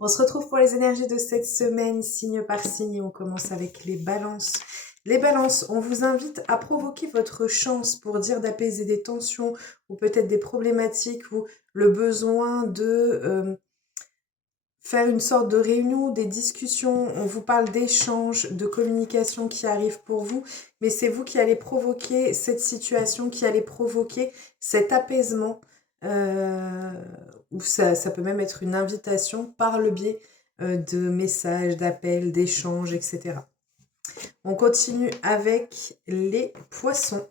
On se retrouve pour les énergies de cette semaine, signe par signe, et on commence avec les balances. Les balances, on vous invite à provoquer votre chance pour dire d'apaiser des tensions ou peut-être des problématiques ou le besoin de faire une sorte de réunion, des discussions. On vous parle d'échanges, de communication qui arrivent pour vous, mais c'est vous qui allez provoquer cette situation, qui allez provoquer cet apaisement. euh, ou ça peut même être une invitation par le biais de messages, d'appels, d'échanges, etc. On continue avec les poissons.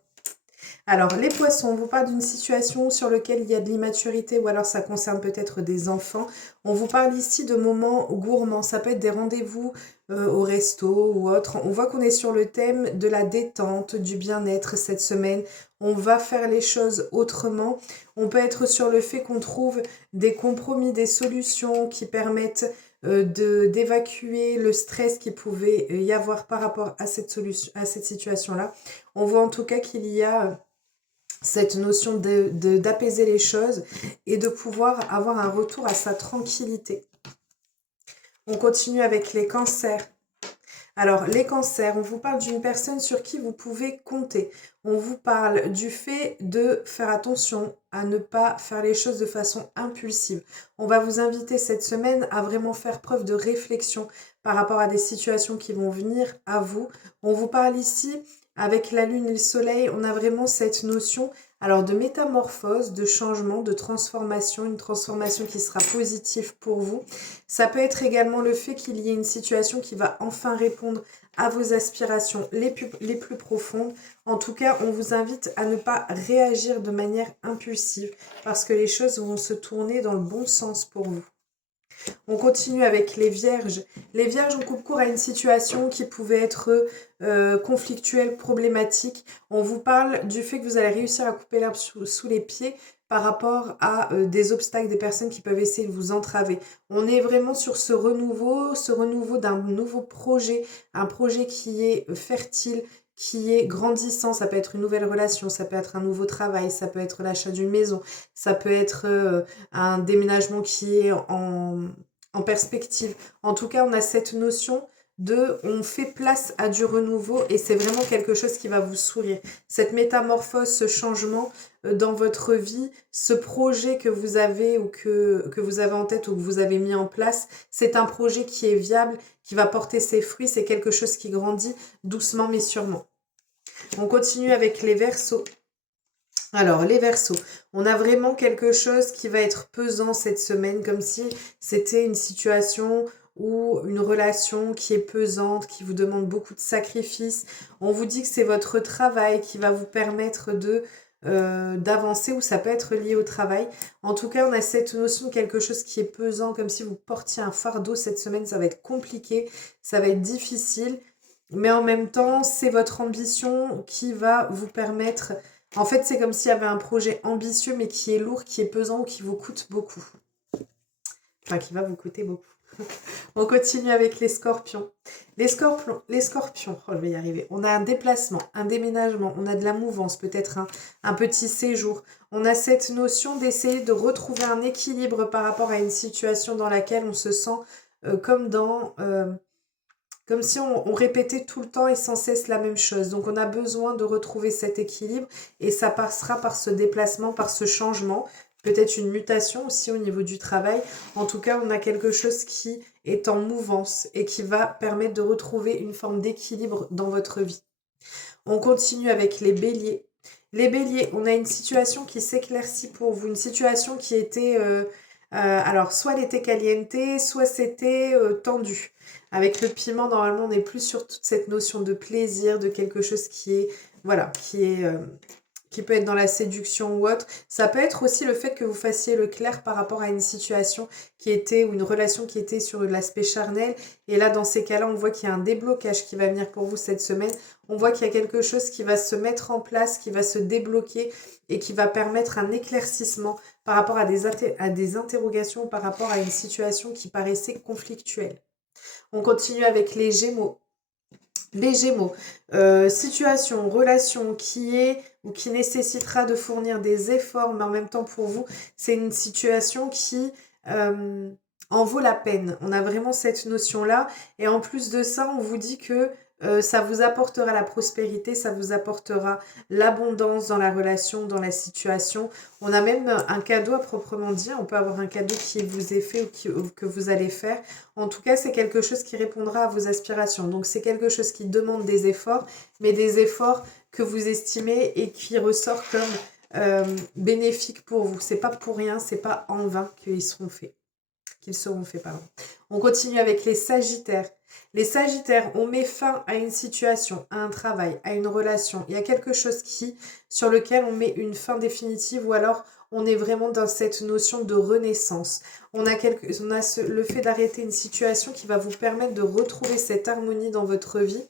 Alors, les poissons, on vous parle d'une situation sur laquelle il y a de l'immaturité ou alors ça concerne peut-être des enfants. On vous parle ici de moments gourmands. Ça peut être des rendez-vous au resto ou autre. On voit qu'on est sur le thème de la détente, du bien-être cette semaine. On va faire les choses autrement. On peut être sur le fait qu'on trouve des compromis, des solutions qui permettent d'évacuer le stress qu'il pouvait y avoir par rapport à cette situation-là. On voit en tout cas qu'il y a cette notion d'apaiser les choses et de pouvoir avoir un retour à sa tranquillité. On continue avec les cancers. Alors, les cancers, on vous parle d'une personne sur qui vous pouvez compter. On vous parle du fait de faire attention à ne pas faire les choses de façon impulsive. On va vous inviter cette semaine à vraiment faire preuve de réflexion par rapport à des situations qui vont venir à vous. On vous parle ici, avec la lune et le soleil, on a vraiment cette notion alors de métamorphose, de changement, de transformation, une transformation qui sera positive pour vous. Ça peut être également le fait qu'il y ait une situation qui va enfin répondre à vos aspirations les plus profondes. En tout cas, on vous invite à ne pas réagir de manière impulsive parce que les choses vont se tourner dans le bon sens pour vous. On continue avec les vierges. Les vierges, on coupe court à une situation qui pouvait être conflictuelle, problématique. On vous parle du fait que vous allez réussir à couper l'herbe sous les pieds par rapport à des obstacles, des personnes qui peuvent essayer de vous entraver. On est vraiment sur ce renouveau d'un nouveau projet, un projet qui est fertile, qui est grandissant. Ça peut être une nouvelle relation, ça peut être un nouveau travail, ça peut être l'achat d'une maison, ça peut être un déménagement qui est en perspective. En tout cas, on a cette notion on fait place à du renouveau et c'est vraiment quelque chose qui va vous sourire. Cette métamorphose, ce changement dans votre vie, ce projet que vous avez ou que vous avez en tête ou que vous avez mis en place, c'est un projet qui est viable, qui va porter ses fruits, c'est quelque chose qui grandit doucement mais sûrement. On continue avec les Verseaux. Alors, les Verseaux, on a vraiment quelque chose qui va être pesant cette semaine, comme si c'était une situation ou une relation qui est pesante, qui vous demande beaucoup de sacrifices. On vous dit que c'est votre travail qui va vous permettre d'avancer ou ça peut être lié au travail. En tout cas, on a cette notion de quelque chose qui est pesant, comme si vous portiez un fardeau cette semaine. Ça va être compliqué, ça va être difficile, mais en même temps, c'est votre ambition qui va vous permettre. En fait, c'est comme s'il y avait un projet ambitieux, mais qui est lourd, qui est pesant ou qui vous coûte beaucoup. Enfin, qui va vous coûter beaucoup. On continue avec les scorpions. Les scorpions, oh, je vais y arriver. On a un déplacement, un déménagement, on a de la mouvance, peut-être un petit séjour. On a cette notion d'essayer de retrouver un équilibre par rapport à une situation dans laquelle on se sent comme si on répétait tout le temps et sans cesse la même chose. Donc on a besoin de retrouver cet équilibre et ça passera par ce déplacement, par ce changement, peut-être une mutation aussi au niveau du travail. En tout cas, on a quelque chose qui est en mouvance et qui va permettre de retrouver une forme d'équilibre dans votre vie. On continue avec les béliers. Les béliers, on a une situation qui s'éclaircit pour vous, une situation qui était... alors, soit elle était caliente, soit c'était tendu. Avec le piment, normalement, on n'est plus sur toute cette notion de plaisir, de quelque chose qui est, voilà, qui peut être dans la séduction ou autre. Ça peut être aussi le fait que vous fassiez le clair par rapport à une situation qui était, ou une relation qui était sur l'aspect charnel. Et là, dans ces cas-là, on voit qu'il y a un déblocage qui va venir pour vous cette semaine. On voit qu'il y a quelque chose qui va se mettre en place, qui va se débloquer et qui va permettre un éclaircissement par rapport à des interrogations, par rapport à une situation qui paraissait conflictuelle. On continue avec les Gémeaux. Les Gémeaux, situation, relation qui est ou qui nécessitera de fournir des efforts, mais en même temps pour vous, c'est une situation qui en vaut la peine. On a vraiment cette notion-là. Et en plus de ça, on vous dit que ça vous apportera la prospérité, ça vous apportera l'abondance dans la relation, dans la situation. On a même un cadeau à proprement dit. On peut avoir un cadeau qui vous est fait ou que vous allez faire. En tout cas, c'est quelque chose qui répondra à vos aspirations. Donc, c'est quelque chose qui demande des efforts, mais des efforts que vous estimez et qui ressort comme bénéfiques pour vous. C'est pas pour rien, c'est pas en vain qu'ils seront faits. Pardon. On continue avec les Sagittaires. Les Sagittaires, on met fin à une situation, à un travail, à une relation. Il y a quelque chose sur lequel on met une fin définitive ou alors on est vraiment dans cette notion de renaissance. On a le fait d'arrêter une situation qui va vous permettre de retrouver cette harmonie dans votre vie.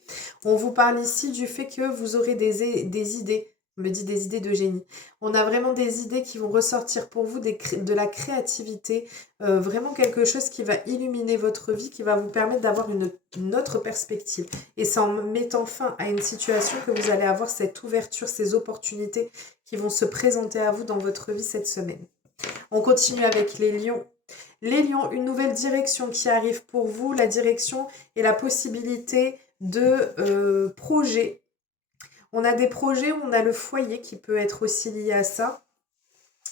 On vous parle ici du fait que vous aurez des idées. On me dit des idées de génie. On a vraiment des idées qui vont ressortir pour vous, de la créativité, vraiment quelque chose qui va illuminer votre vie, qui va vous permettre d'avoir une autre perspective. Et c'est en mettant fin à une situation que vous allez avoir cette ouverture, ces opportunités qui vont se présenter à vous dans votre vie cette semaine. On continue avec les lions. Les lions, une nouvelle direction qui arrive pour vous, la direction et la possibilité de projets. On a des projets où on a le foyer qui peut être aussi lié à ça.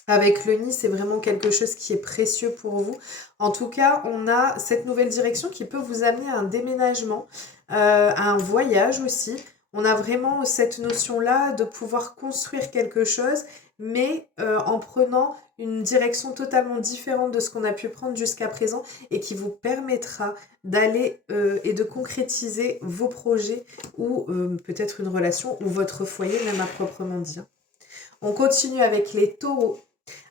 Avec le nid, c'est vraiment quelque chose qui est précieux pour vous. En tout cas, on a cette nouvelle direction qui peut vous amener à un déménagement, à un voyage aussi. On a vraiment cette notion-là de pouvoir construire quelque chose, mais en prenant une direction totalement différente de ce qu'on a pu prendre jusqu'à présent et qui vous permettra d'aller et de concrétiser vos projets ou peut-être une relation ou votre foyer même à proprement dire. On continue avec les taureaux.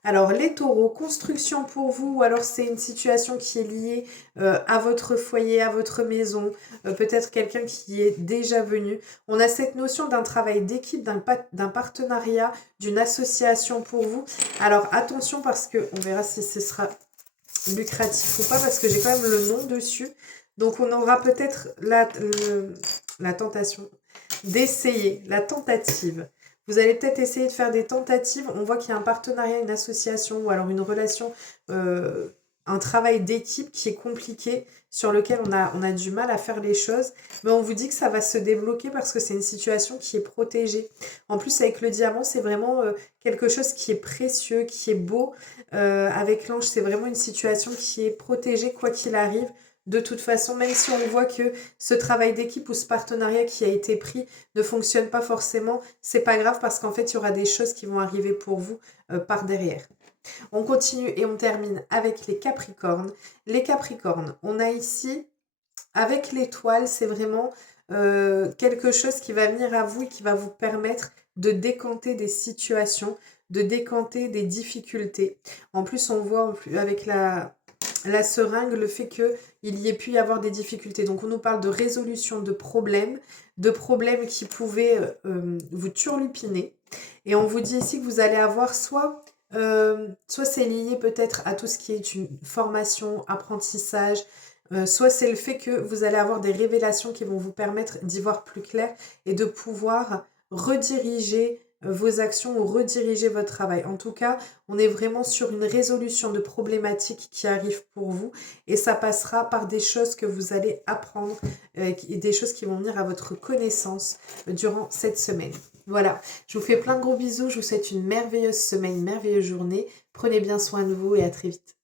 Alors les taureaux, construction pour vous, ou alors c'est une situation qui est liée à votre foyer, à votre maison, peut-être quelqu'un qui est déjà venu. On a cette notion d'un travail d'équipe, d'un partenariat, d'une association pour vous. Alors attention parce que on verra si ce sera lucratif ou pas parce que j'ai quand même le nom dessus. Donc on aura peut-être la tentation d'essayer, la tentative. Vous allez peut-être essayer de faire des tentatives. On voit qu'il y a un partenariat, une association ou alors une relation, un travail d'équipe qui est compliqué, sur lequel on a du mal à faire les choses. Mais on vous dit que ça va se débloquer parce que c'est une situation qui est protégée. En plus, avec le diamant, c'est vraiment quelque chose qui est précieux, qui est beau. Avec l'ange, c'est vraiment une situation qui est protégée quoi qu'il arrive. De toute façon, même si on voit que ce travail d'équipe ou ce partenariat qui a été pris ne fonctionne pas forcément, c'est pas grave parce qu'en fait, il y aura des choses qui vont arriver pour vous par derrière. On continue et on termine avec les Capricornes. Les Capricornes, on a ici, avec l'étoile, c'est vraiment quelque chose qui va venir à vous et qui va vous permettre de décanter des situations, de décanter des difficultés. En plus, on voit avec la seringue, le fait qu'il y ait pu y avoir des difficultés. Donc, on nous parle de résolution de problèmes qui pouvaient vous turlupiner. Et on vous dit ici que vous allez avoir soit c'est lié peut-être à tout ce qui est une formation, apprentissage, soit c'est le fait que vous allez avoir des révélations qui vont vous permettre d'y voir plus clair et de pouvoir rediriger vos actions ou rediriger votre travail. En tout cas, on est vraiment sur une résolution de problématiques qui arrivent pour vous et ça passera par des choses que vous allez apprendre et des choses qui vont venir à votre connaissance durant cette semaine. Voilà, je vous fais plein de gros bisous, je vous souhaite une merveilleuse semaine, une merveilleuse journée. Prenez bien soin de vous et à très vite.